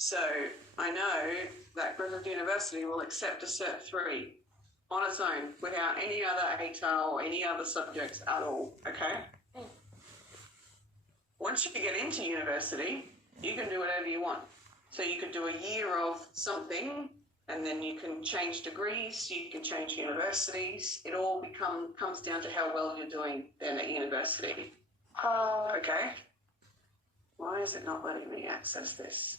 So I know that Griffith University will accept a Cert 3 on its own without any other ATAR or any other subjects at all, okay? Once you get into university, you can do whatever you want. So you could do a year of something, and then you can change degrees, you can change universities. It all comes down to how well you're doing then at university. Okay? Why is it not letting me access this?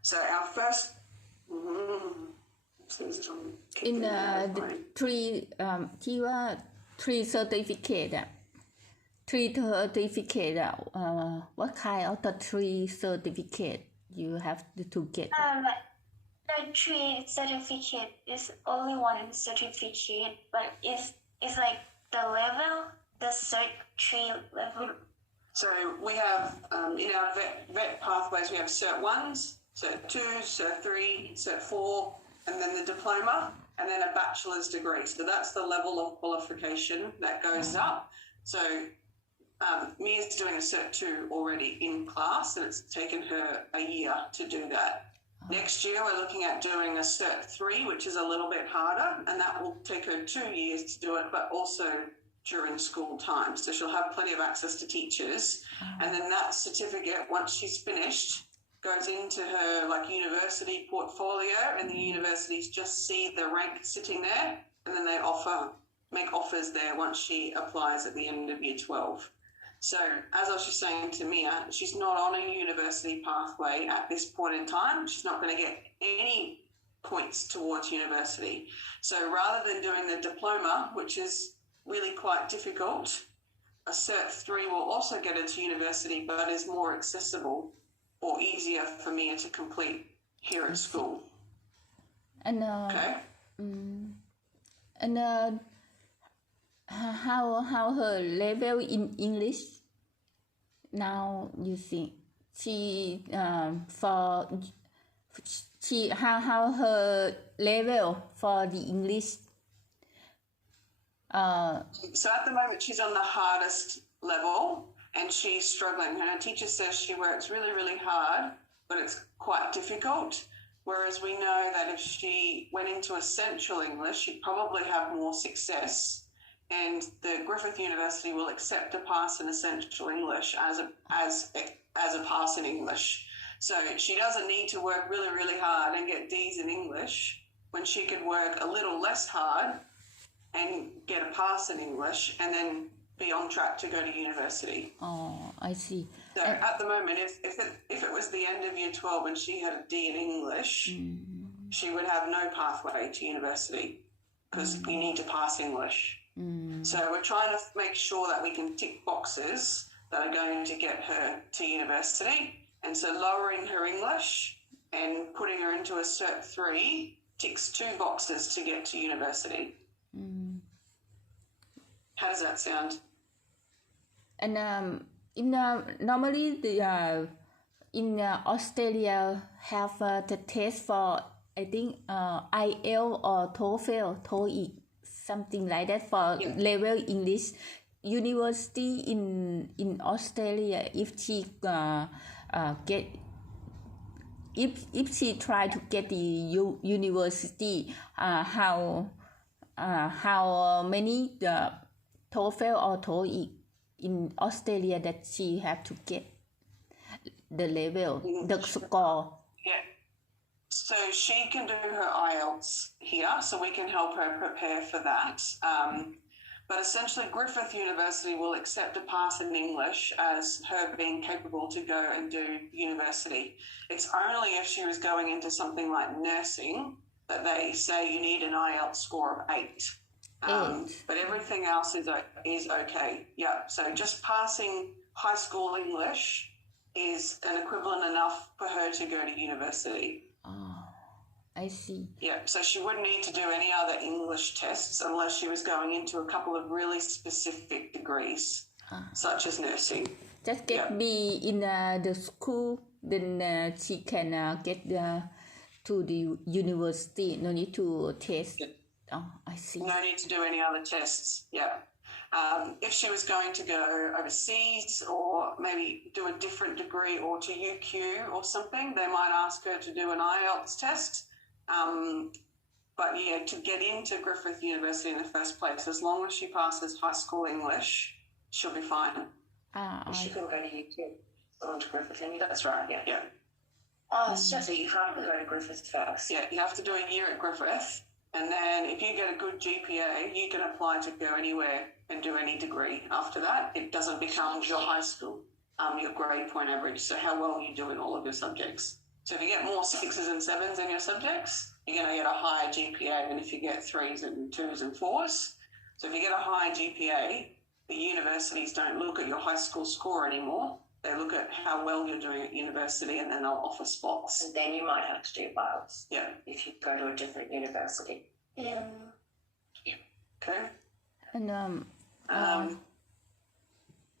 So our first... in the three certificate, what kind of the three certificate you have to get? The three certificate is only one certificate, but it's like the level, the Cert 3 level. So we have, in our vet pathways, we have Cert 1s, Cert 2s, Cert 3, Cert 4, and then the diploma, and then a bachelor's degree. So that's the level of qualification that goes up. So Mia's doing a Cert 2 already in class, and it's taken her a year to do that. Next year, we're looking at doing a Cert 3, which is a little bit harder, and that will take her 2 years to do it, but also during school time. So she'll have plenty of access to teachers. And then that certificate, once she's finished, goes into her university portfolio, and the universities just see the rank sitting there, and then they make offers there once she applies at the end of year 12. So as I was just saying to Mia, she's not on a university pathway at this point in time. She's not going to get any points towards university. So rather than doing the diploma, which is really quite difficult, a Cert 3 will also get her to university, but is more accessible or easier for Mia to complete here at school. And okay. And how her level in English now? You think how her level for the English? So at the moment she's on the hardest level, and she's struggling. Her teacher says she works really, really hard, but it's quite difficult. Whereas we know that if she went into Essential English, she'd probably have more success. And the Griffith University will accept a pass in Essential English as a pass in English. So she doesn't need to work really, really hard and get D's in English when she could work a little less hard and get a pass in English and then be on track to go to university. Oh, I see. So at the moment, if it was the end of year 12 and she had a D in English, she would have no pathway to university because you need to pass English. So we're trying to make sure that we can tick boxes that are going to get her to university. And so lowering her English and putting her into a Cert 3 ticks 2 boxes to get to university. How does that sound? And normally in Australia have the test for, I think, IELTS or TOEIC, something like that for level English. University in Australia, if she if she try to get the university, how many TOEFL or TOEIC in Australia that she have to get the level, the score? Yeah. So she can do her IELTS here, so we can help her prepare for that. But essentially, Griffith University will accept a pass in English as her being capable to go and do university. It's only if she was going into something like nursing that they say you need an IELTS score of 8. But everything else is okay. Yeah. So just passing high school English is an equivalent enough for her to go to university. Oh, I see. Yeah. So she wouldn't need to do any other English tests unless she was going into a couple of really specific degrees, such as nursing. Just get B in the school, then she can get to the university. No need to test. Yeah. Oh, I see. No need to do any other tests. Yeah. If she was going to go overseas or maybe do a different degree or to UQ or something, they might ask her to do an IELTS test. But yeah, to get into Griffith University in the first place, as long as she passes high school English, she'll be fine. She couldn't go to UQ. Gone to Griffith anyway. That's right. Yeah. Oh, so you have to go to Griffith first. Yeah, you have to do a year at Griffith, and then if you get a good GPA, you can apply to go anywhere and do any degree after that. It doesn't become your high school, your grade point average, so how well you do in all of your subjects. So if you get more 6s and 7s in your subjects, you're going to get a higher GPA than if you get 3s and 2s and 4s. So if you get a higher GPA, the universities don't look at your high school score anymore. They look at how well you're doing at university, and then they'll offer spots. And then you might have to do IELTS. Yeah. If you go to a different university. Yeah. Okay. And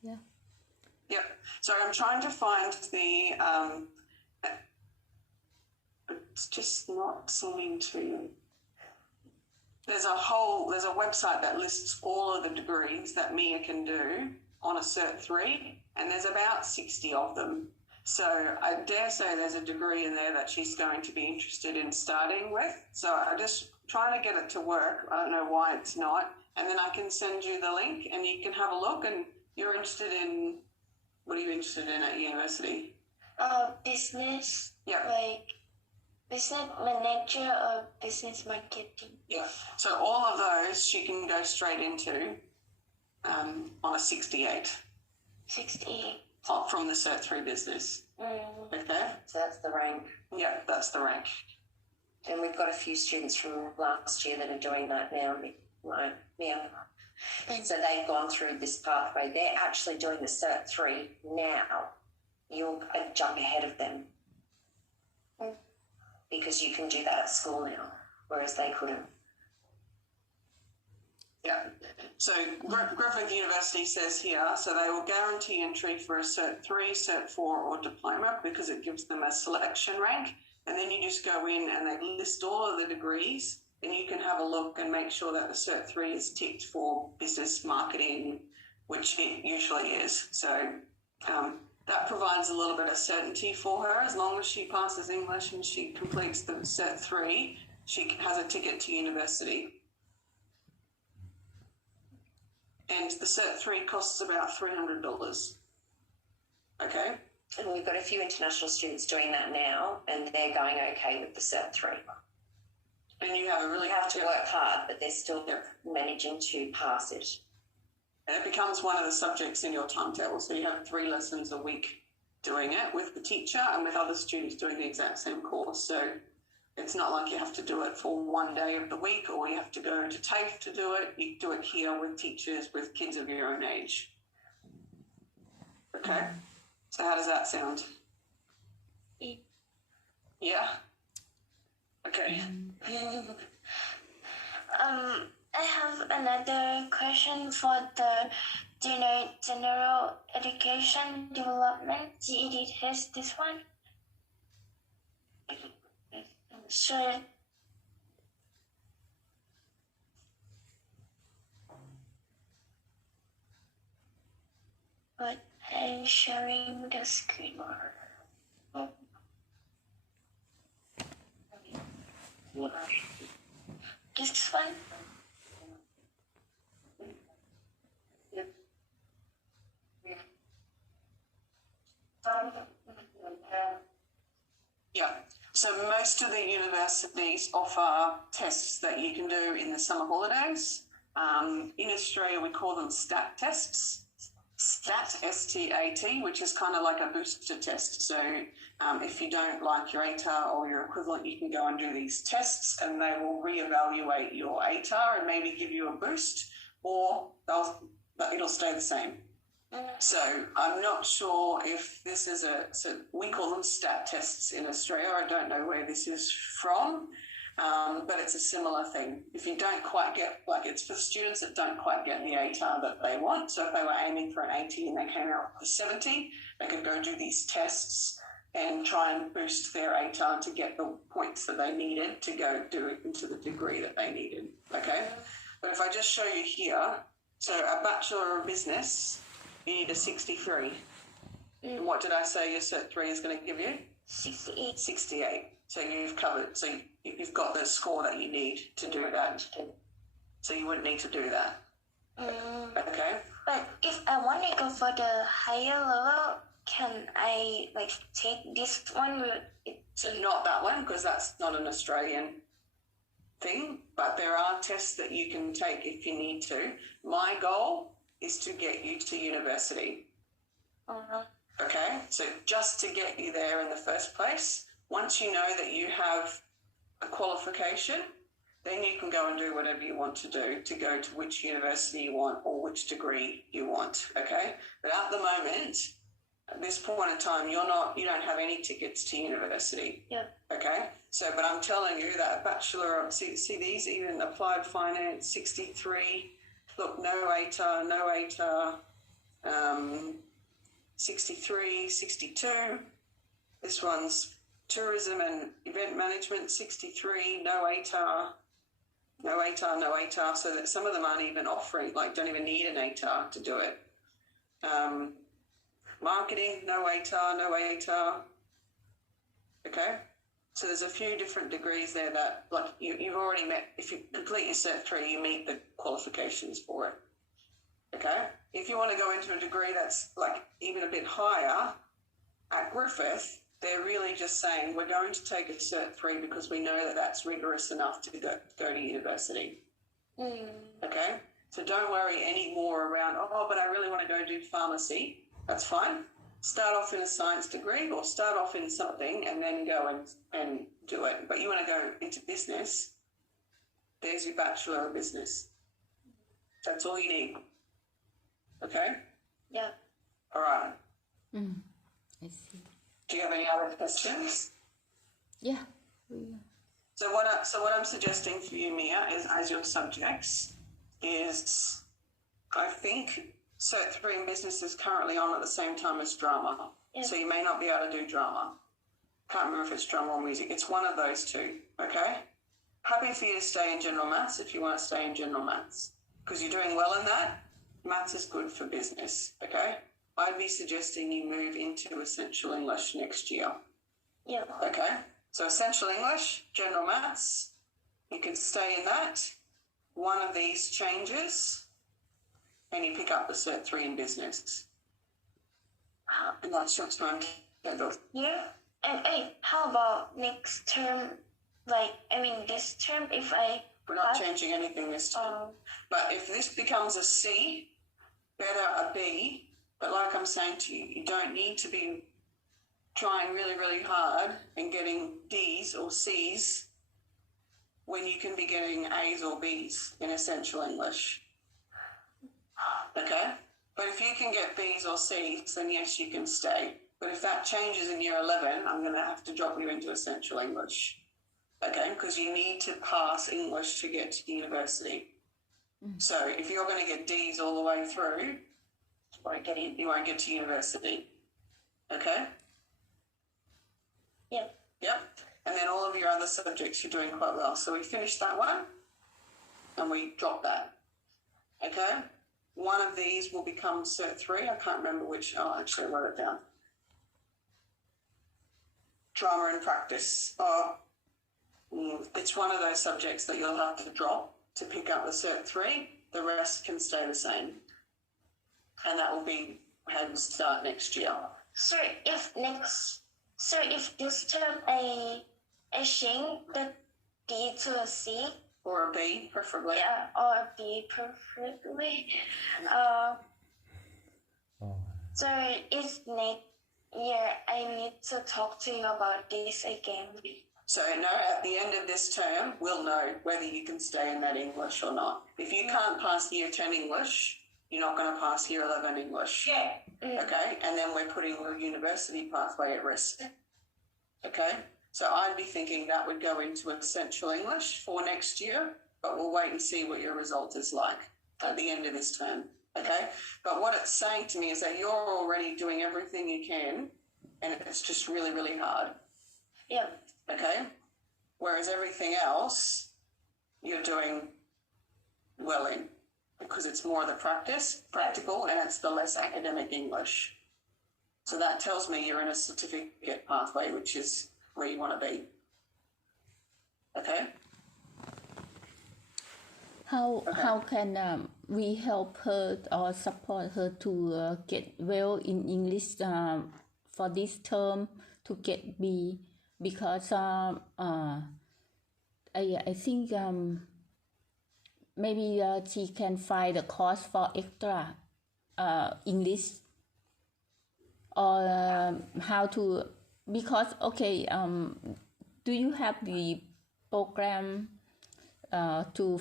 yeah. Yep. So I'm trying to find the. It's just not seeming to. There's a website that lists all of the degrees that Mia can do on a Cert 3, and there's about 60 of them. So I dare say there's a degree in there that she's going to be interested in starting with. So I'm just trying to get it to work. I don't know why it's not. And then I can send you the link and you can have a look. And you're interested in, what are you interested in at university? Business. Yeah. Like business manager or business marketing. Yeah. So all of those she can go straight into on a 68. 68. From the Cert 3 business. Okay? So that's the rank. Yeah, that's the rank. And we've got a few students from last year that are doing that now. Right? Yeah. So they've gone through this pathway. They're actually doing the Cert 3 now. You'll jump ahead of them. Because you can do that at school now, whereas they couldn't. Yeah. So Griffith University says here, so they will guarantee entry for a Cert 3, Cert 4 or Diploma because it gives them a selection rank. And then you just go in and they list all of the degrees and you can have a look and make sure that the Cert 3 is ticked for business marketing, which it usually is. So that provides a little bit of certainty for her. As long as she passes English and she completes the Cert 3, she has a ticket to university. And the Cert 3 costs about $300. Okay? And we've got a few international students doing that now, and they're going okay with the Cert 3. And you have a really... You have to work hard, but they're still managing to pass it. And it becomes one of the subjects in your timetable. So you have 3 lessons a week doing it with the teacher and with other students doing the exact same course. So it's not like you have to do it for one day of the week or you have to go to TAFE to do it. You do it here with teachers, with kids of your own age. Okay? So how does that sound? Yeah? Okay. I have another question for the general education development GED test. This one. Sure. But I'm sharing the screen. This one. Yeah. So most of the universities offer tests that you can do in the summer holidays. In Australia, we call them STAT tests. STAT, S-T-A-T, which is kind of like a booster test. So if you don't like your ATAR or your equivalent, you can go and do these tests and they will reevaluate your ATAR and maybe give you a boost, or it'll stay the same. So I'm not sure if this is so we call them STAT tests in Australia. I don't know where this is from, but it's a similar thing. If you don't quite get, like it's for students that don't quite get the ATAR that they want. So if they were aiming for an 80 and they came out with a 70, they could go do these tests and try and boost their ATAR to get the points that they needed to go do it into the degree that they needed. Okay? But if I just show you here, So a Bachelor of Business, you need a 63. And what did I say your Cert 3 is going to give you? 68. 68. So you've covered, so you've got the score that you need to do that. So you wouldn't need to do that. Okay. But if I want to go for the higher level, can I like take this one? So not that one, because that's not an Australian thing, but there are tests that you can take if you need to. My goal is to get you to university. Okay, so just to get you there in the first place, once you know that you have a qualification, then you can go and do whatever you want to do to go to which university you want or which degree you want, okay? But at the moment, at this point in time, you don't have any tickets to university. Yeah. Okay, so, but I'm telling you that a Bachelor of, see these, even Applied Finance, 63, look, no ATAR, 63, 62. This one's Tourism and Event Management, 63, no ATAR. So that some of them aren't even offering, like don't even need an ATAR to do it. Marketing, no ATAR. Okay? So there's a few different degrees there that, like, you've already met. If you complete your Cert 3, you meet the qualifications for it. Okay? If you want to go into a degree that's, like, even a bit higher, at Griffith, they're really just saying, we're going to take a Cert 3 because we know that that's rigorous enough to go to university. Okay? So don't worry any more around, but I really want to go do pharmacy. That's fine. Start off in a science degree or start off in something and then go and do it. But you want to go into business, there's your Bachelor of Business. That's all you need. Okay? Yeah. All right. I see. Do you have any other questions? Yeah. So what I'm suggesting for you, Mia, is as your subjects is, I think Cert 3 in business is currently on at the same time as drama. Yeah. So you may not be able to do drama. Can't remember if it's drama or music. It's one of those two, okay? Happy for you to stay in general maths if you want to stay in general maths. Because you're doing well in that. Maths is good for business, okay? I'd be suggesting you move into Essential English next year. Yeah. Okay? So Essential English, general maths, you can stay in that. One of these changes, and you pick up the Cert 3 in business. And that's your time to Yeah. And hey, how about next term? Like, I mean, this term, if I... We're not changing anything this time. But if this becomes a C, better a B. But like I'm saying to you, you don't need to be trying really, really hard and getting D's or C's when you can be getting A's or B's in Essential English. Okay? But if you can get B's or C's, then yes, you can stay. But if that changes in year 11, I'm going to have to drop you into Essential English. Okay? Because you need to pass English to get to university. So if you're going to get D's all the way through, you won't get to university. Okay? Yeah. Yep. And then all of your other subjects, you're doing quite well. So we finished that one, and we dropped that. Okay? One of these will become Cert 3. I can't remember which. Oh, actually, I wrote it down. Drama and practice. It's one of those subjects that you'll have to drop to pick up the Cert 3. The rest can stay the same. And that will be how you start next year. So if this term I change the D to a C, Or a B, preferably. yeah, or a B preferably. So if next year I need to talk to you about this again. So no, at the end of this term, we'll know whether you can stay in that English or not. If you can't pass year 10 English, you're not going to pass year 11 English. Yeah. Okay? And then we're putting your university pathway at risk. Okay? So I'd be thinking that would go into Essential English for next year, but we'll wait and see what your result is like at the end of this term. Okay? But what it's saying to me is that you're already doing everything you can, and it's just really, really hard. Yeah. Okay? Whereas everything else, you're doing well in. because it's more of the practical, and it's the less academic English. So that tells me you're in a certificate pathway, which is where you want to be. Okay? How can we help her or support her to get well in English for this term to get B? Because I think maybe she can find a course for extra English, or how to, because do you have the program to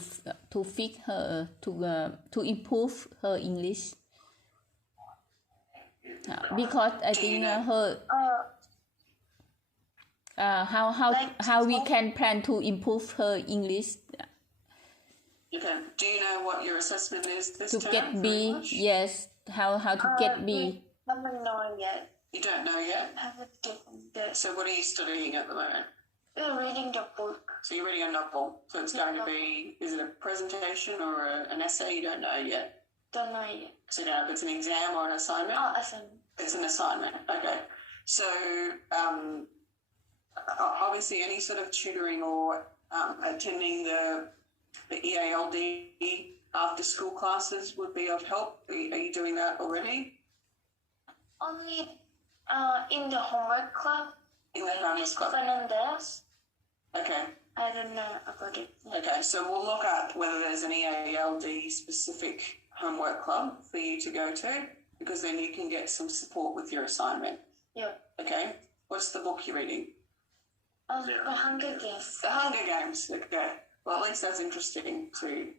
fit her to improve her English? Because I think her how we can plan to improve her English. Okay. Do you know what your assessment is this to term get B? English? Yes. How to get B? I haven't known yet. You don't know yet? I haven't given the. So what are you studying at the moment? We're reading the book. So you're reading a novel. So it's going to be, is it a presentation or an essay? You don't know yet. Don't know yet. So you don't know if it's an exam or an assignment? Oh, assignment. It's an assignment. Okay. So obviously any sort of tutoring or attending the EALD after school classes would be of help. Are you doing that already? Only in the homework club. In the homework club? Fernandez. Okay. I don't know about it. Okay, so we'll look at whether there's an EALD specific homework club for you to go to, because then you can get some support with your assignment. Yeah. Okay. What's the book you're reading? The Hunger Games. The Hunger Games. Okay. Well, at least that's interesting to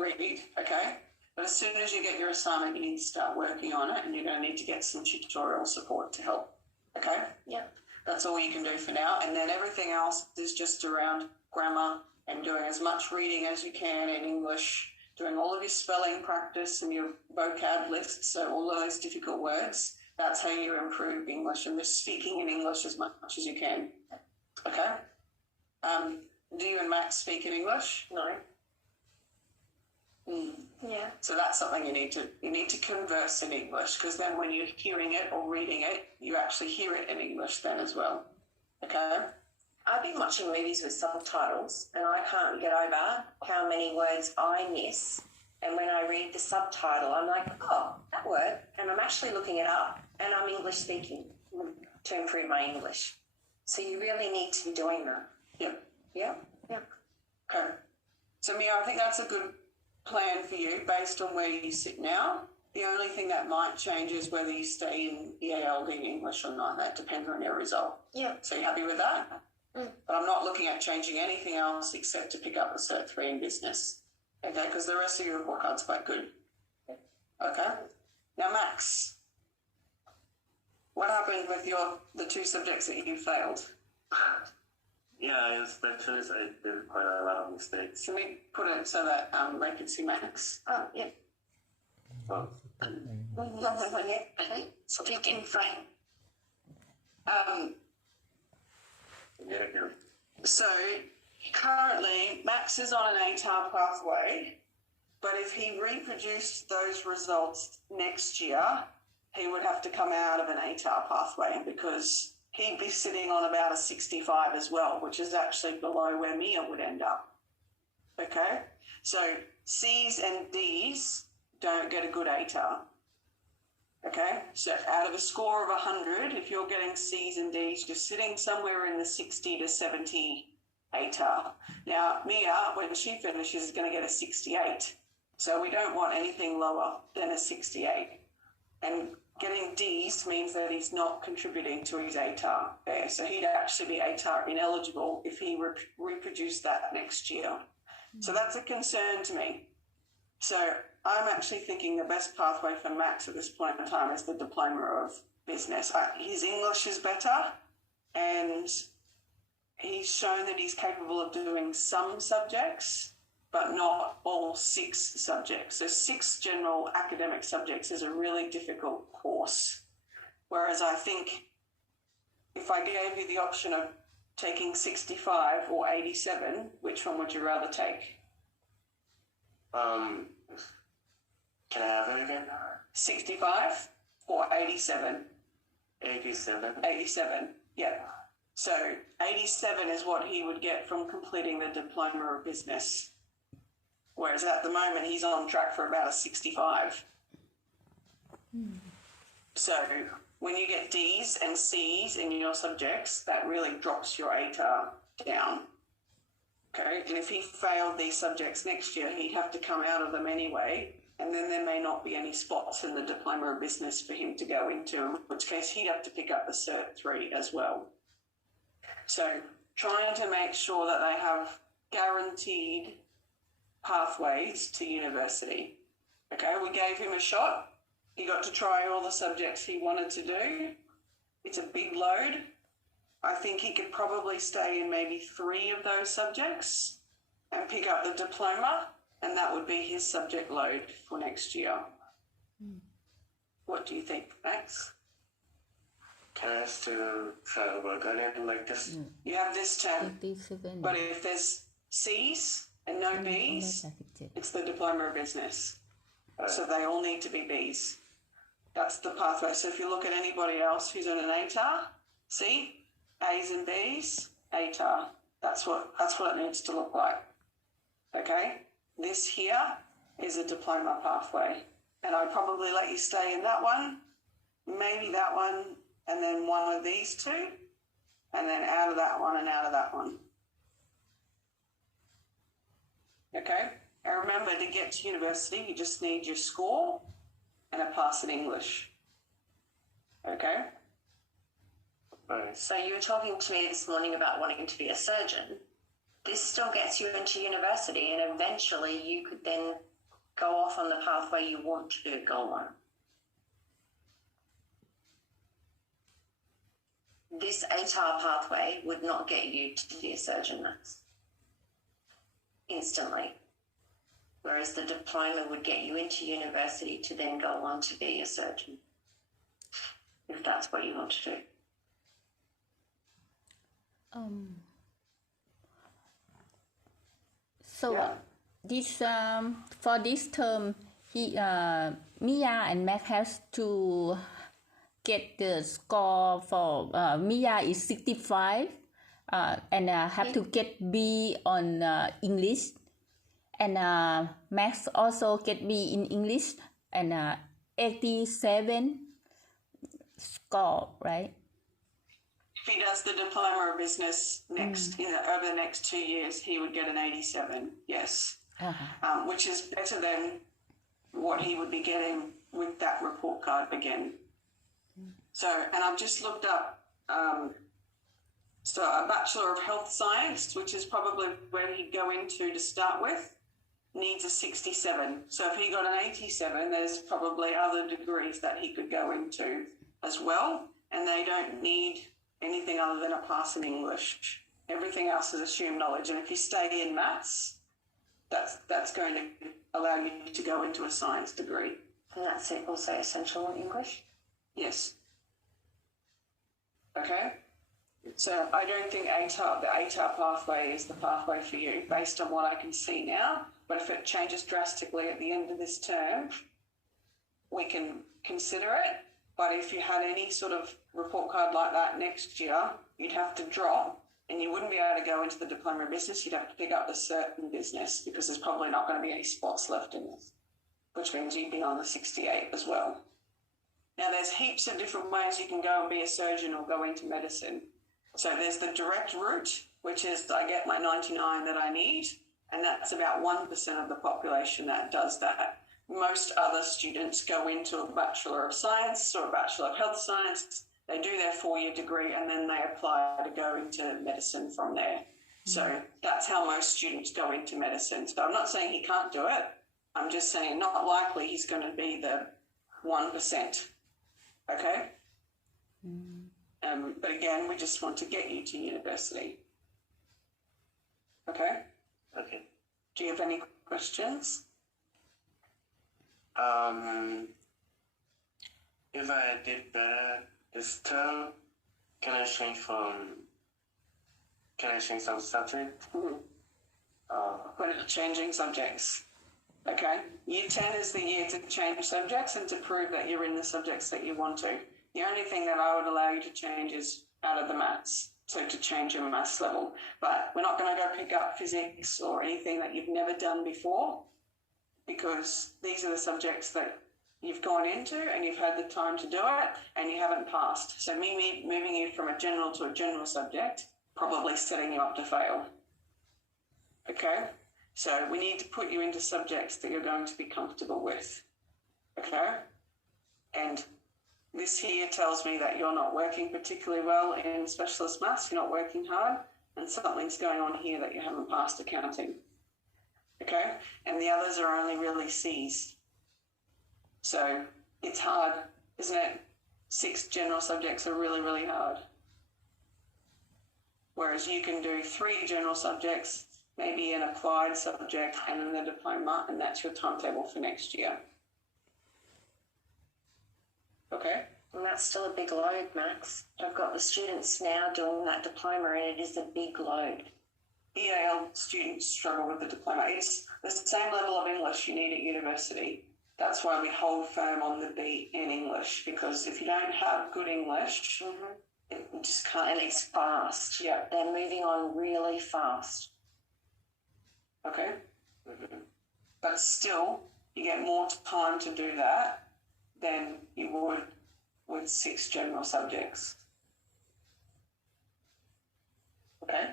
read. Okay. But as soon as you get your assignment, you need to start working on it, and you're going to need to get some tutorial support to help. Okay. Yeah. That's all you can do for now. And then everything else is just around grammar and doing as much reading as you can in English, doing all of your spelling practice and your vocab lists, so all those difficult words. That's how you improve English, and just speaking in English as much as you can. Okay? Do you and Max speak in English? No. Yeah. So that's something you need to converse in English, because then when you're hearing it or reading it, you actually hear it in English then as well. Okay? I've been watching movies with subtitles, and I can't get over how many words I miss. And when I read the subtitle, I'm like, oh, that word. And I'm actually looking it up, and I'm English speaking to improve my English. So you really need to be doing that. Yep. Yeah? Yep. Okay. So Mia, I think that's a good plan for you based on where you sit now. The only thing that might change is whether you stay in EALD English or not. That depends on your result. Yeah. So you happy with that? But I'm not looking at changing anything else except to pick up a Cert 3 in business. Okay, because the rest of your report card's quite good. Okay. Now, Max, what happened with the two subjects that you failed? Yeah, in specialist, I did quite a lot of mistakes. Can we put it so that Ray can see Max? Oh, yeah. Oh, Speak in French. yeah. So currently, Max is on an ATAR pathway, but if he reproduced those results next year, he would have to come out of an ATAR pathway, because he'd be sitting on about a 65 as well, which is actually below where Mia would end up. Okay? So C's and D's don't get a good ATAR. Okay? So out of a score of 100, if you're getting C's and D's, you're sitting somewhere in the 60 to 70 ATAR. Now, Mia, when she finishes, is going to get a 68. So we don't want anything lower than a 68. And getting D's means that he's not contributing to his ATAR there. So he'd actually be ATAR ineligible if he reproduced that next year. So that's a concern to me. So I'm actually thinking the best pathway for Max at this point in time is the Diploma of Business. His English is better, and he's shown that he's capable of doing some subjects, but not all 6 subjects. So 6 general academic subjects is a really difficult course. Whereas I think if I gave you the option of taking 65 or 87, which one would you rather take? Can I have it again? 65 or 87? 87. 87, yeah. So 87 is what he would get from completing the Diploma of Business. Whereas at the moment, he's on track for about a 65. So when you get D's and C's in your subjects, that really drops your ATAR down. Okay, and if he failed these subjects next year, he'd have to come out of them anyway, and then there may not be any spots in the Diploma of Business for him to go into, in which case he'd have to pick up the Cert 3 as well. So trying to make sure that they have guaranteed pathways to university. Okay, we gave him a shot. He got to try all the subjects he wanted to do. It's a big load. I think he could probably stay in maybe 3 of those subjects and pick up the diploma, and that would be his subject load for next year. What do you think, Max? Can I still try to work on it like this? You have this term, 87. but if there's C's and no B's, it's the Diploma of Business. So they all need to be B's. That's the pathway. So if you look at anybody else who's on an ATAR, see, A's and B's, ATAR. That's what it needs to look like. Okay? This here is a diploma pathway. And I'd probably let you stay in that one, maybe that one, and then one of these 2, and then out of that one and out of that one. Okay? And remember, to get to university, you just need your score and a pass in English. Okay? Right. So you were talking to me this morning about wanting to be a surgeon. This still gets you into university, and eventually you could then go off on the pathway you want to go on. This ATAR pathway would not get you to be a surgeon, Max, instantly. Whereas the diploma would get you into university to then go on to be a surgeon, if that's what you want to do. So Yeah. this for this term, Mia and Mac has to get the score for Mia is 65, and have to get B on English, and Max also get B in English, and 87 score, right? If he does the Diploma of Business next, over the next 2 years, he would get an 87, yes. Which is better than what he would be getting with that report card again. So, and I've just looked up, so a Bachelor of Health Science, which is probably where he'd go into to start with, needs a 67. So if he got an 87, there's probably other degrees that he could go into as well, and they don't need anything other than a pass in English. Everything else is assumed knowledge, and if you stay in maths, that's going to allow you to go into a science degree. And that's it, also essential in English? Yes. Okay? So I don't think the ATAR pathway is the pathway for you, based on what I can see now. But if it changes drastically at the end of this term, we can consider it. But if you had any sort of report card like that next year, you'd have to drop, and you wouldn't be able to go into the Diploma of Business. You'd have to pick up the Cert in Business, because there's probably not going to be any spots left in this, which means you'd be on the 68 as well. Now, there's heaps of different ways you can go and be a surgeon or go into medicine. So there's the direct route, which is I get my 99 that I need, and that's about 1% of the population that does that. Most other students go into a Bachelor of Science or a Bachelor of Health Science. They do their 4-year degree, and then they apply to go into medicine from there. So that's how most students go into medicine. So I'm not saying he can't do it. I'm just saying not likely he's going to be the 1%. Okay? But again, we just want to get you to university. Okay? Okay. Do you have any questions? If I did better this term, can I change some subject? When it's changing subjects. Okay, year 10 is the year to change subjects and to prove that you're in the subjects that you want to. The only thing that I would allow you to change is out of the maths, so to change your maths level. But we're not going to go pick up physics or anything that you've never done before, because these are the subjects that you've gone into and you've had the time to do it and you haven't passed. So me moving you from a general to a general subject, probably setting you up to fail. Okay? So we need to put you into subjects that you're going to be comfortable with. Okay? And this here tells me that you're not working particularly well in specialist maths, you're not working hard, and something's going on here that you haven't passed accounting. Okay? And the others are only really C's. So it's hard, isn't it? 6 general subjects are really, really hard. Whereas you can do 3 general subjects, maybe an applied subject, and then the diploma, and that's your timetable for next year. Okay? And that's still a big load, Max. I've got the students now doing that diploma, and it is a big load. EAL students struggle with the diploma. It's the same level of English you need at university. That's why we hold firm on the B in English, because if you don't have good English, it just can't. And it's fast. Yeah. They're moving on really fast. Okay? But still, you get more time to do that than you would with 6 general subjects. Okay?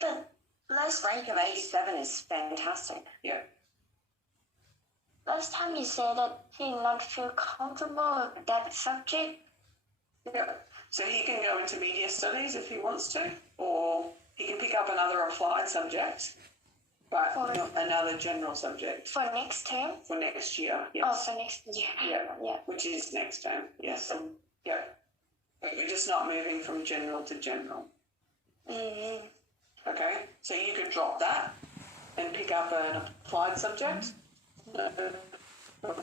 But last Rank of 87 is fantastic. Yeah. last time you said that he not feel comfortable with that subject. Yeah. So he can go into media studies if he wants to, or he can pick up another applied subject, but not another general subject For next term? for next year. Yes. Oh, for next year. Yeah. Yeah. Which is next term. Yes. Yeah. But you're just not moving from general to general. Mm-hmm. Okay? So you could drop that and pick up an applied subject. No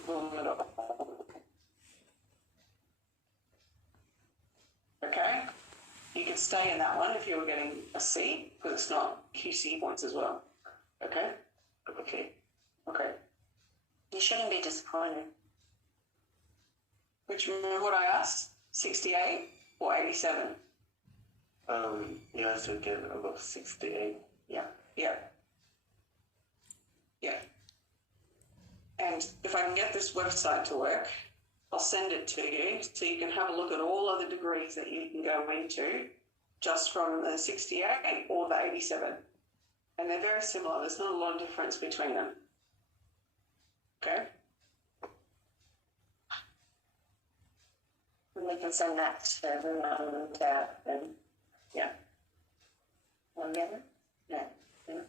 problem at all. Okay? You could stay in that one if you were getting a C, because it's not QC points as well. Okay? Okay. Okay. You shouldn't be disappointed. Which, remember what I asked? 68 or 87? You have to get above 68. Yeah. Yeah. Yeah. And if I can get this website to work, I'll send it to you so you can have a look at all of the degrees that you can go into just from the 68 or the 87. And they're very similar. There's not a lot of difference between them. Okay? And we can send that to the mum and dad and Yeah. one together. Yeah. Yeah.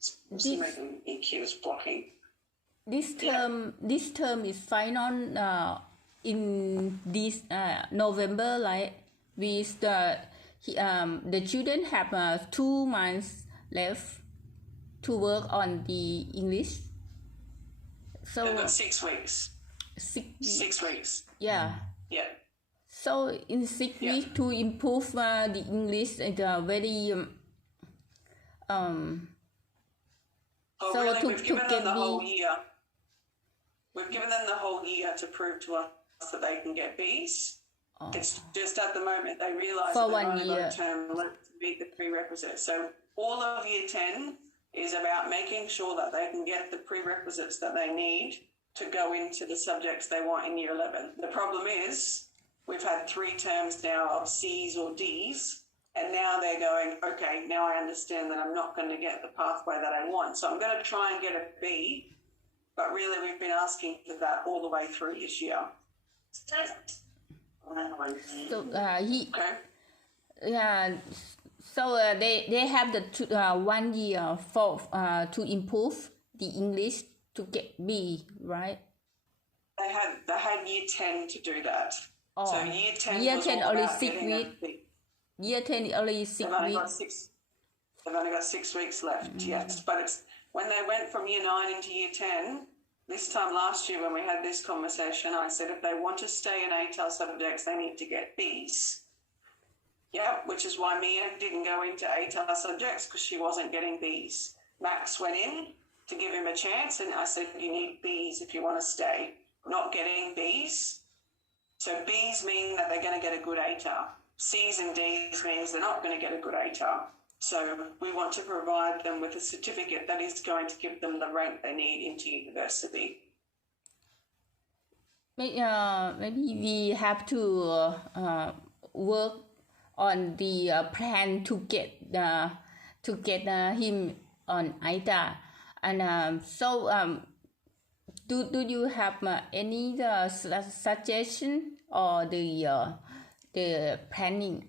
Just This- making EQ is blocking. This term is final in this November, right? The children have 2 months left to work on the English. So They've got 6 weeks. 6 weeks. yeah. Yeah. So in 6 Yeah. weeks to improve the English is very Oh, So really? to- We've to given them get the whole the- year. We've given them the whole year to prove to us that they can get Bs. Oh. It's just at the moment they realise For that they've one only got year. a term left to meet the prerequisites. So all of year 10 is about making sure that they can get the prerequisites that they need to go into the subjects they want in year 11. The problem is we've had 3 terms now of Cs or Ds, and now they're going, okay, now I understand that I'm not going to get the pathway that I want. So I'm going to try and get a B, but really we've been asking for that all the way through this year. so he Okay? so they have the 1 year for to improve the English to get B, right? They had year 10 to do that. Oh, So year 10 year was 10 all only about 6 getting a weeks. B. Year 10 only 6 They've only got weeks. 6. They've only got 6 weeks left. Yes, but it's when they went from year 9 into year 10. This time last year, when we had this conversation, I said if they want to stay in ATAL subjects, they need to get Bs. Yeah, which is why Mia didn't go into ATAR subjects because she wasn't getting Bs. Max went in to give him a chance, and I said, you need Bs if you want to stay. Not getting Bs. So Bs mean that they're going to get a good ATAR. Cs and Ds means they're not going to get a good ATAR. So we want to provide them with a certificate that is going to give them the rank they need into university. Maybe we have to work on the plan to get him on IDA. And do you have any suggestion or the planning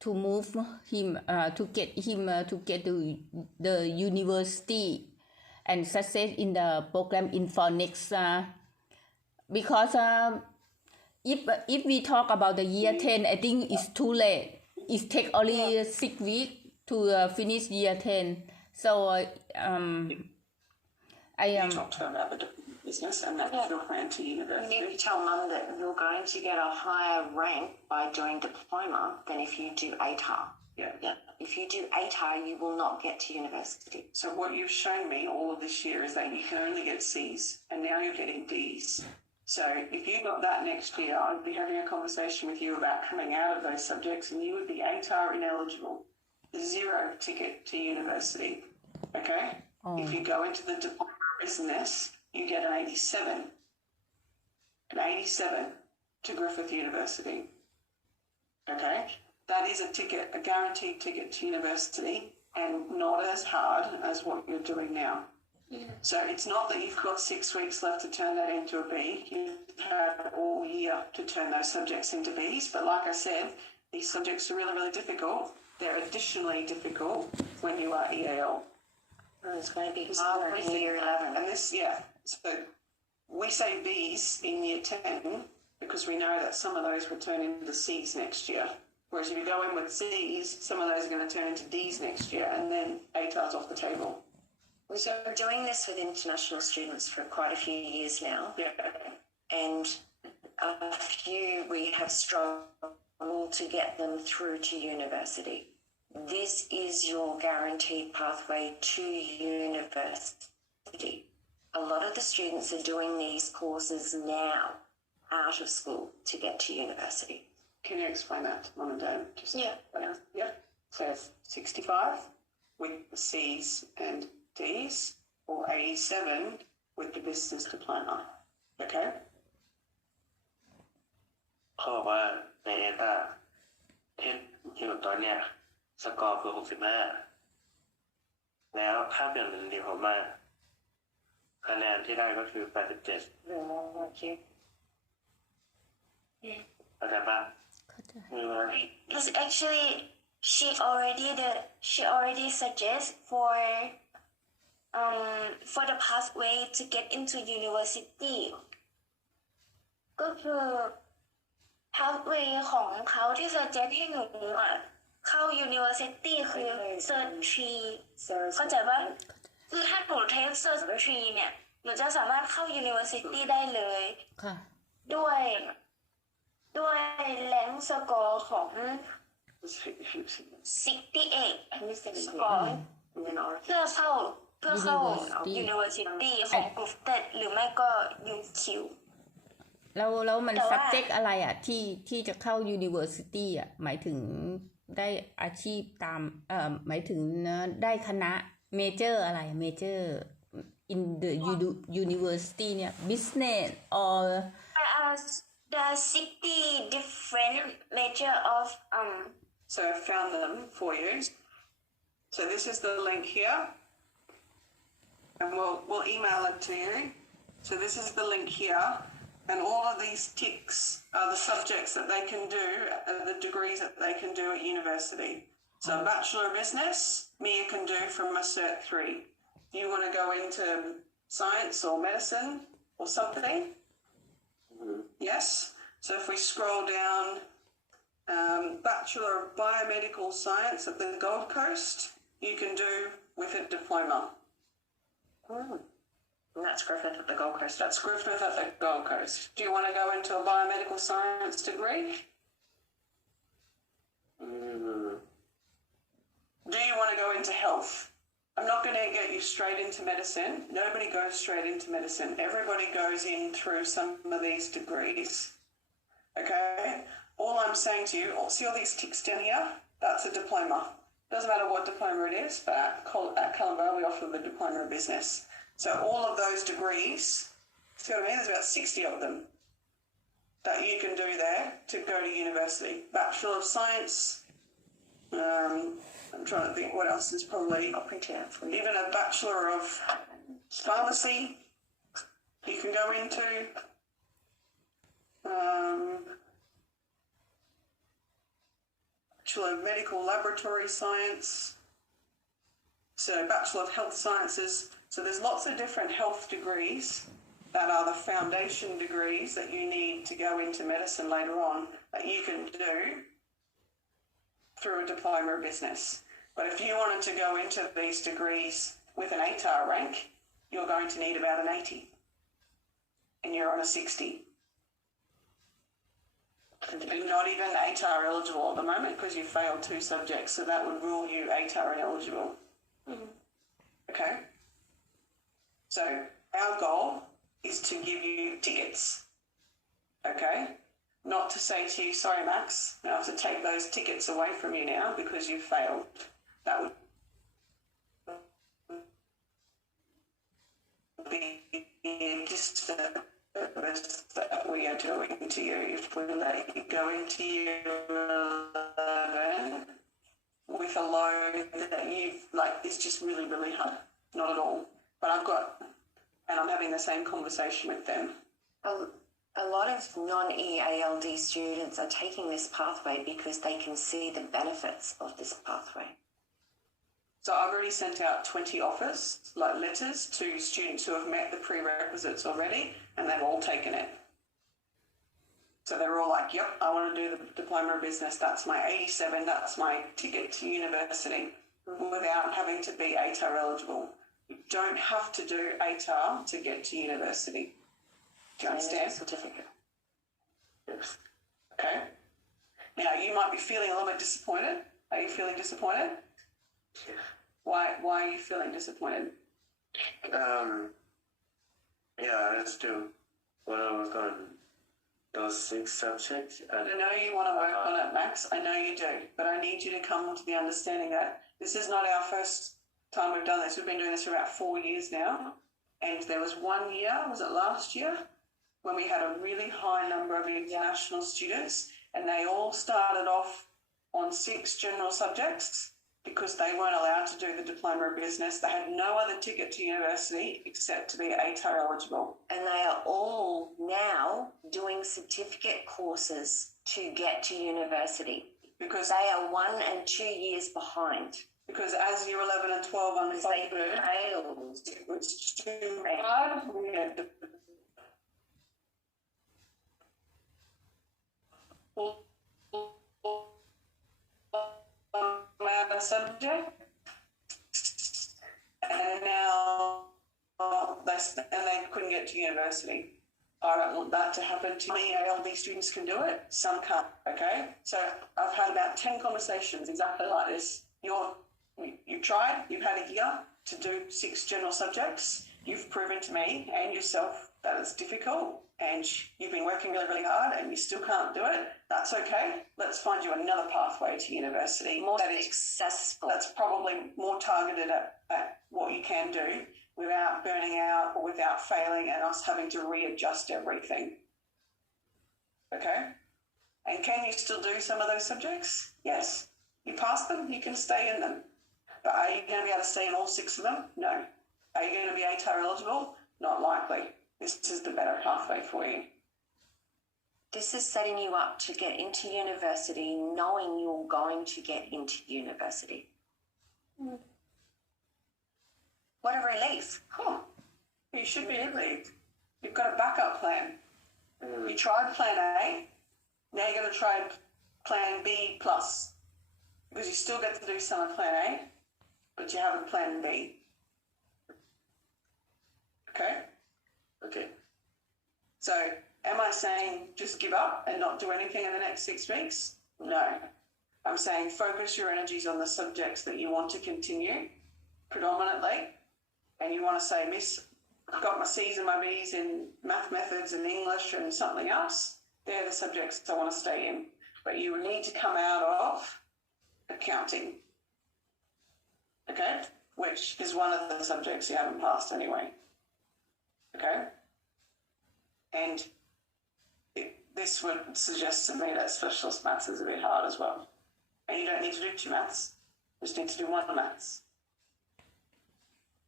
to move him to get to the university and success in the program in for next because if we talk about the year 10, I think it's too late. It take only 6 weeks to finish year 10. So You talk to them about the business and that's your plan to You university. need to tell Mum that you're going to get a higher rank by doing diploma than if you do ATAR. Yeah. If you do ATAR, you will not get to university. So what you've shown me all of this year is that you can only get Cs, and now you're getting Ds. So if you got that next year, I'd be having a conversation with you about coming out of those subjects, and you would be ATAR ineligible. 0 ticket to university. Okay? If you go into the Diploma Business, you get an 87. An 87 to Griffith University. Okay? That is a ticket, a guaranteed ticket to university, and not as hard as what you're doing now. So it's not that you've got 6 weeks left to turn that into a B. You've had all year to turn those subjects into Bs. But like I said, these subjects are really, really difficult. They're additionally difficult when you are EAL. It's going to be harder in year 11. And this, so we say Bs in year 10 because we know that some of those will turn into Cs next year. Whereas if you go in with Cs, some of those are going to turn into Ds next year, and then ATAR's off the table. So we're doing this with international students for quite a few years now. Yeah. And a few we have struggled to get them through to university. This is your guaranteed pathway to university. A lot of the students are doing these courses now out of school to get to university. Can you explain that to Mum and Dad? Yeah. So it's 65 with the Cs and Ds, or 87 with the business diploma. Okay? เขาบอกว่าในเอต้าที่อยู่ตอนเนี้ยสกอร์คือ65แล้วถ้าเปลี่ยนเป็นดีผมมาคะแนนที่ได้ก็คือ87เข้าใจปะ Because actually, she already suggests for the pathway to get into university ก็คือ pathway ของเขาที่ suggest ให้หนูเข้า university คือ cert 3เข้าใจป่ะคือถ้าหนูเทค cert 3เนี่ยหนูจะสามารถเข้า university ได้เลยด้วยแรงสกอร์ของ 68 สกอร์เพื่อเข้า university ของ Griffith หรือไม่ก็ UQ แล้วมัน subject อะไรที่จะเข้า university หมายถึงได้อาชีพตามหมายถึงได้คณะ major อะไร major in the university เนี่ย business or there are 60 different major of So I found them for you. So this is the link here, and we'll email it to you. So this is the link here, and all of these ticks are the subjects that they can do, the degrees that they can do at university. So a Bachelor of Business, Mia can do from a Cert 3. Do you want to go into science or medicine or something? Yes. So if we scroll down, Bachelor of Biomedical Science at the Gold Coast, you can do with a diploma. And that's Griffith at the Gold Coast. That's Griffith at the Gold Coast. Do you want to go into a biomedical science degree? Do you want to go into health? I'm not going to get you straight into medicine. Nobody goes straight into medicine. Everybody goes in through some of these degrees. Okay? All I'm saying to you, see all these ticks down here? That's a diploma. Doesn't matter what diploma it is, but at Columbia we offer the Diploma of Business. So all of those degrees, see what I mean? There's about 60 of them that you can do there to go to university. Bachelor of Science, I'm trying to think what else is probably, I'll print it out for you. even a Bachelor of Pharmacy you can go into. Bachelor of Medical Laboratory Science. So Bachelor of Health Sciences. So there's lots of different health degrees that are the foundation degrees that you need to go into medicine later on that you can do through a Diploma of Business. But if you wanted to go into these degrees with an ATAR rank, you're going to need about an 80. And you're on a 60. You're not even ATAR eligible at the moment because you failed 2 subjects, so that would rule you ATAR ineligible. Okay? So our goal is to give you tickets. Okay? Not to say to you, sorry Max, I have to take those tickets away from you now because you failed. That would be a disservice that we are doing to you if we let you go into year 11 with a load that you've, it's just really, really hard. Not at all. But I'm having the same conversation with them. A lot of non-EALD students are taking this pathway because they can see the benefits of this pathway. So I've already sent out 20 offers, letters, to students who have met the prerequisites already, and they've all taken it. So they're all like, yep, I want to do the Diploma of Business. That's my 87. That's my ticket to university without having to be ATAR eligible. You don't have to do ATAR to get to university. Do you understand? Certificate. Yes. Okay. Now, you might be feeling a little bit disappointed. Are you feeling disappointed? Yeah. Why are you feeling disappointed? Yeah, let's do when I work on those 6 subjects. I know you want to work on it, Max. I know you do. But I need you to come to the understanding that this is not our first time we've done this. We've been doing this for about 4 years now. And there was 1 year, was it last year, when we had a really high number of international students, and they all started off on 6 general subjects because they weren't allowed to do the Diploma of Business. They had no other ticket to university except to be ATAR eligible. And they are all now doing certificate courses to get to university because they are 1 and 2 years behind. Because as year 11 and 12 unfolded, it was too hard. We had to out a subject, and now they couldn't get to university. I don't want that to happen to me. ALD students can do it, some can't, okay? So I've had about 10 conversations exactly like this. You've tried, you've had a year to do 6 general subjects. You've proven to me and yourself that it's difficult and you've been working really, really hard and you still can't do it. That's okay. Let's find you another pathway to university. More successful. That's probably more targeted at what you can do without burning out or without failing and us having to readjust everything. Okay? And can you still do some of those subjects? Yes. You pass them, you can stay in them. But are you going to be able to stay in all 6 of them? No. Are you going to be ATAR eligible? Not likely. This is the better pathway for you. This is setting you up to get into university knowing you're going to get into university. What a relief. You should be relieved. You've got a backup plan. You tried plan A, now you're going to try plan B plus. Because you still get to do some of plan A, but you haven't plan B. Okay? Okay. So, am I saying just give up and not do anything in the next 6 weeks? No. I'm saying focus your energies on the subjects that you want to continue predominantly. And you want to say, Miss, I've got my C's and my B's in math methods and English and something else. They're the subjects I want to stay in. But you need to come out of accounting, okay, which is one of the subjects you haven't passed anyway, okay? And this would suggest to me that specialist maths is a bit hard as well. And you don't need to do 2 maths, you just need to do 1 maths.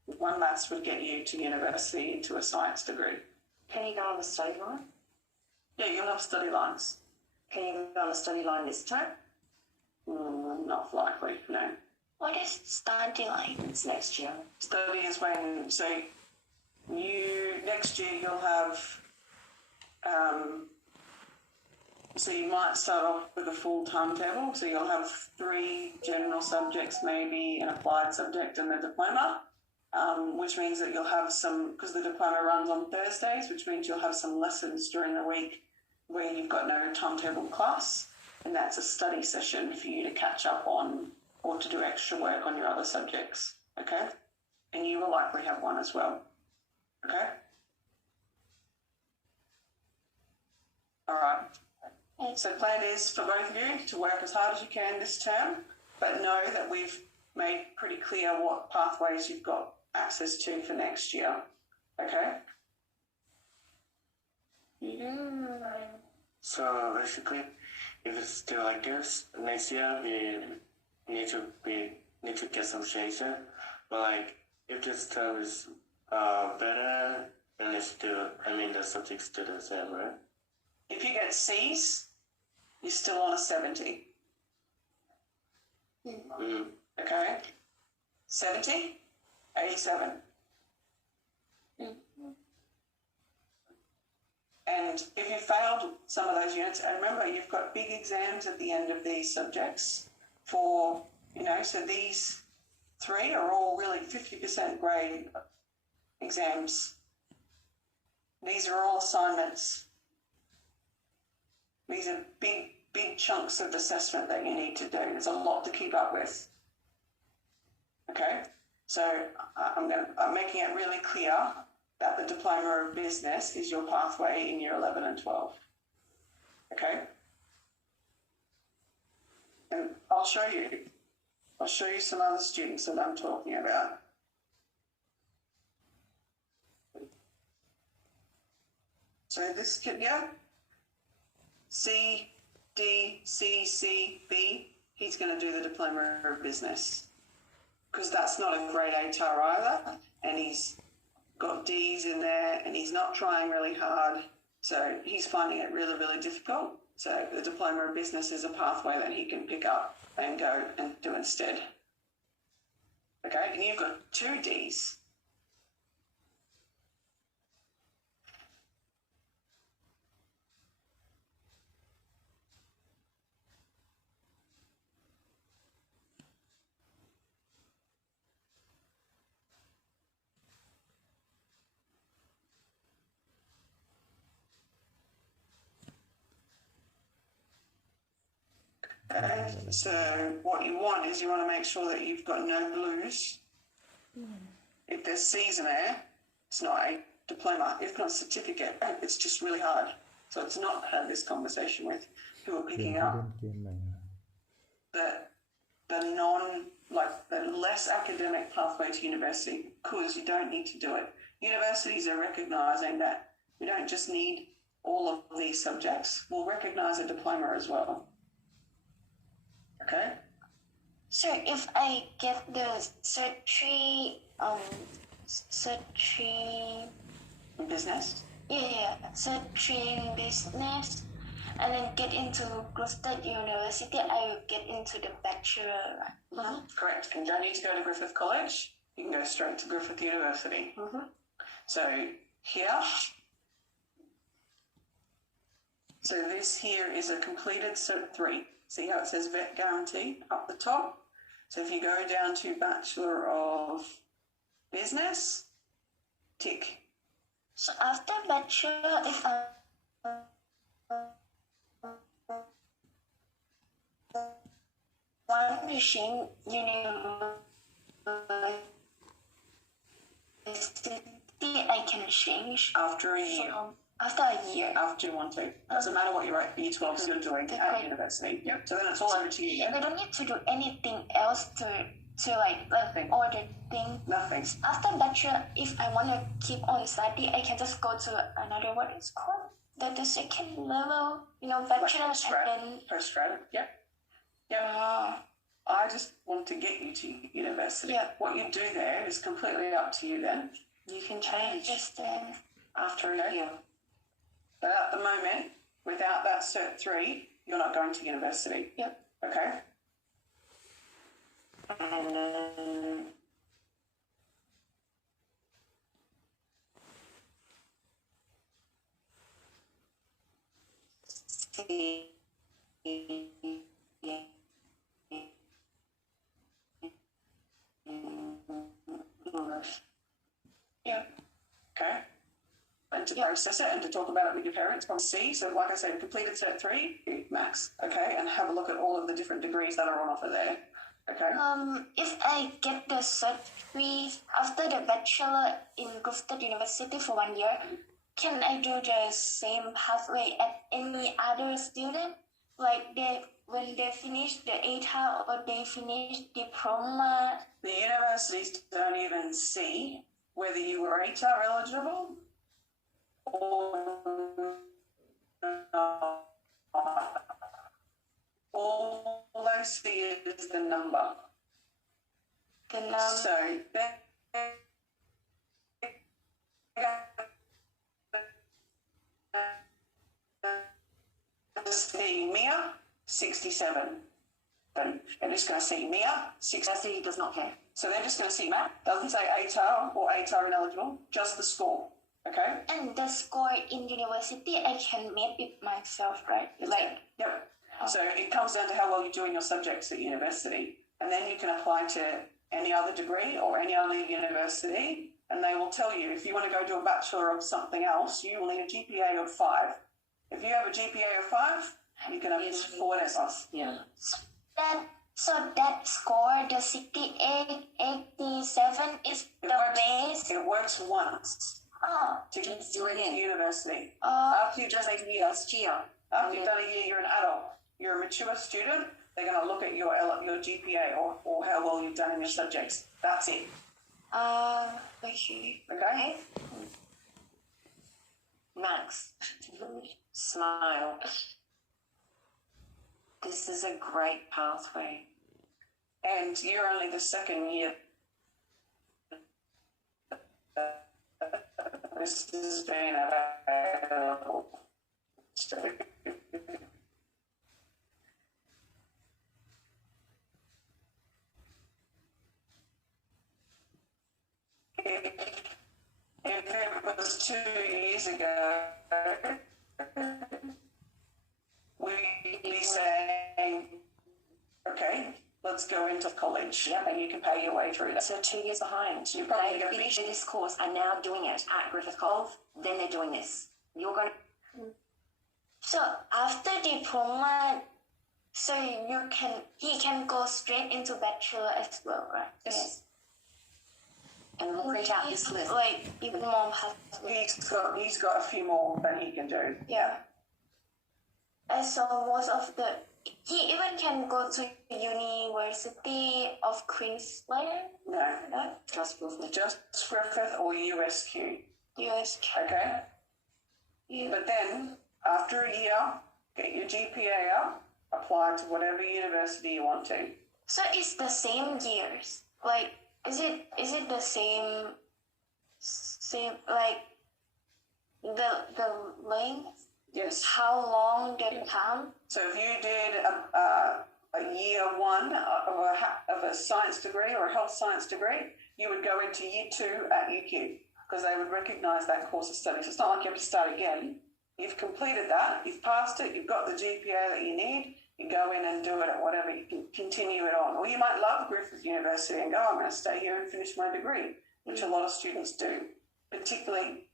1 maths would get you to university into a science degree. Can you go on the study line? Yeah, you'll have study lines. Can you go on the study line this term? Not likely, no. What is study line? It's next year. Study is when, so next year you'll have, so you might start off with a full timetable. So you'll have 3 general subjects, maybe an applied subject and the diploma, which means that you'll have some, because the diploma runs on Thursdays, which means you'll have some lessons during the week where you've got no timetable class, and that's a study session for you to catch up on or to do extra work on your other subjects, okay? And you will likely have 1 as well, okay? All right. So plan is for both of you to work as hard as you can this term, but know that we've made pretty clear what pathways you've got access to for next year, okay? So basically, if it's still like this, next year we need to get some changes. But like, if this term is better, then it's still, I mean, the subject's still the same, right? If you get C's, you're still on a 70. Okay? 70, 87. And if you failed some of those units, and remember, you've got big exams at the end of these subjects for, so these 3 are all really 50% grade exams. These are all assignments. These are big chunks of assessment that you need to do. There's a lot to keep up with. Okay? So I'm making it really clear that the Diploma of Business is your pathway in year 11 and 12. Okay? And I'll show you some other students that I'm talking about. So this kid here, C, D, C, C, B, he's going to do the Diploma of Business because that's not a grade A TAR either, and he's got D's in there and he's not trying really hard, so he's finding it really, really difficult. So the Diploma of Business is a pathway that he can pick up and go and do instead. Okay, and you've got 2 D's. Okay, so what you want is you want to make sure that you've got no blues. If there's C's in there, it's not a diploma. If not a certificate, it's just really hard. So it's not to have this conversation with who are picking up the less academic pathway to university, because you don't need to do it. Universities are recognising that we don't just need all of these subjects. We'll recognise a diploma as well. Okay? So if I get the cert 3 In business? Yeah, cert 3 in business, and then get into Griffith University, I will get into the bachelor, right? Correct. And you don't need to go to Griffith College. You can go straight to Griffith University. So here, so this here is a completed Cert 3. See how it says Vet Guarantee up the top? So if you go down to Bachelor of Business, tick. So after bachelor, if to change university, I can change After a year. after a year. After you want to. Doesn't matter what your year 12 is you're doing at university. Yep. So then it's all over to you. And I don't need to do anything else to like all the thing. Nothing. After bachelor, if I want to keep on study, I can just go to another, what is called? The second level, bachelor and then... Postgrad. Yep. Yep. I just want to get you to university. Yeah. What you do there is completely up to you then. You can change Understand. after a year. But at the moment, without that Cert 3, you're not going to university. Yep. Okay? And Yeah. Okay? And to process it and to talk about it with your parents, probably C. So like I said, completed Cert 3, max. Okay? And have a look at all of the different degrees that are on offer there. Okay? If I get the Cert 3 after the bachelor in Griffith University for 1 year, can I do the same pathway at any other student? Like when they finish the ATA or they finish diploma? The universities don't even see whether you were ATAR eligible or not. All they see is the number. The number. So see Mia 67. They're just going to see Mia 60 does not care. So they're just going to see Matt. Doesn't say ATAR or ATAR ineligible, just the score. Okay? And the score in university, I can make it myself, right? Yep. So it comes down to how well you do in your subjects at university. And then you can apply to any other degree or any other university, and they will tell you if you want to go do a bachelor of something else, you will need a GPA of 5. If you have a GPA of 5, you can apply for whatever. yeah. So that score, the 68, 87 is the base. It works once to get you into university. After you've done a year, after you've done a year, you're an adult. You're a mature student. They're going to look at your GPA or how well you've done in your subjects. That's it. Okay. Okay? Max, smile. This is a great pathway. And you're only the second year. This has been available. If it was 2 years ago, we'd be saying, okay, let's go into college, and you can pay your way through that. So 2 years behind. You're probably They going to finished this course and now doing it at Griffith College. Then they're doing this. You're going to... So after diploma, so he can go straight into bachelor as well, right? Yes. And we'll print out this list. Like even more pathways. He's got a few more that he can do. Yeah. I saw most of he even can go to University of Queensland. No, Just Griffith. just Griffith or USQ. USQ. Okay? Yeah. But then, after a year, get your GPA up, apply to whatever university you want to. So it's the same years. Like, is it the same like the length? Yes. How long the time? So if you did a year 1 of a science degree or a health science degree, you would go into year 2 at UQ because they would recognise that course of study. So it's not like you have to start again. You've completed that, you've passed it, you've got the GPA that you need, you go in and do it at whatever, you can continue it on. Or you might love Griffith University and go, I'm going to stay here and finish my degree, which a lot of students do, particularly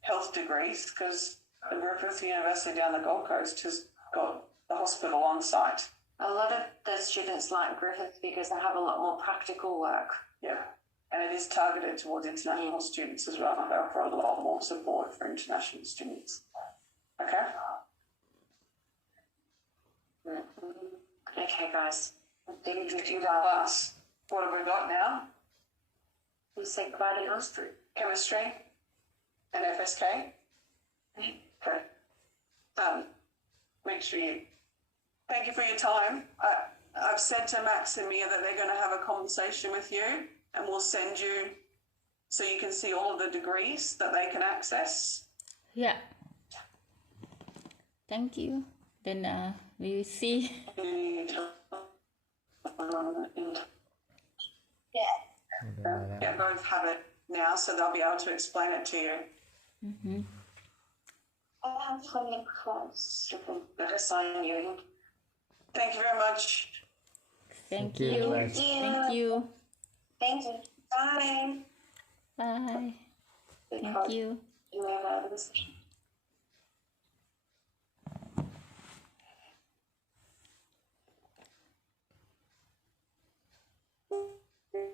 health degrees, because the Griffith University down the Gold Coast has got the hospital on site. A lot of the students like Griffith because they have a lot more practical work. Yeah. And it is targeted towards international students as well. They offer a lot more support for international students. Okay? Okay, guys. Thank you, class. What have we got now? You say goodbye to yours. Chemistry and FSK. Okay. Make sure you. Thank you for your time. I've said to Max and Mia that they're going to have a conversation with you, and we'll send you so you can see all of the degrees that they can access. Yeah. Thank you. Then we will see. Yeah, both have it now, so they'll be able to explain it to you. Mm-hmm. I have one class. Better sign you. Thank you very much. Thank you, you. Lex. Thank you. Thank you. Bye. Bye. Thank you. You have a